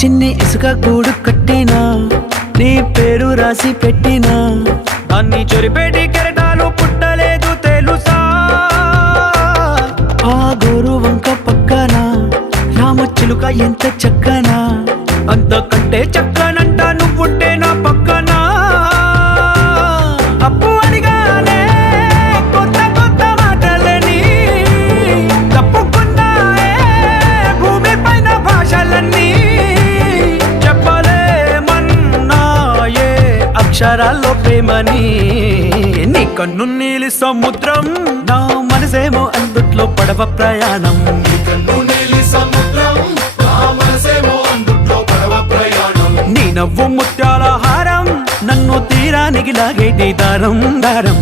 చిన్ని ఇసుక గూడు కట్టినా, నీ పేరు రాసి పెట్టినా, అన్ని చొరిపేటి కెరటాలు పుట్టలేదు తెలుసా. ఆ గోరు వంక పక్కన రామచిలుక ఎంత చక్కనా, అంతకంటే చక్కనంట నువ్వుంటే నా పక్కన. అప్పు అడిగానే కొత్త కొత్త మాటలని, తప్పుకున్నాయే భూమి పైన భాషలన్నీ, చెప్పలేమన్నాయే అక్షరాల్లో ప్రేమని. నీ కన్ను నీలి సముద్రం, నా మనసేమో అందుట్లో పడవ ప్రయాణం. నీ నవ్వు ముత్యాల హారం, నన్ను తీరానికి లాగేటి దారం దారం.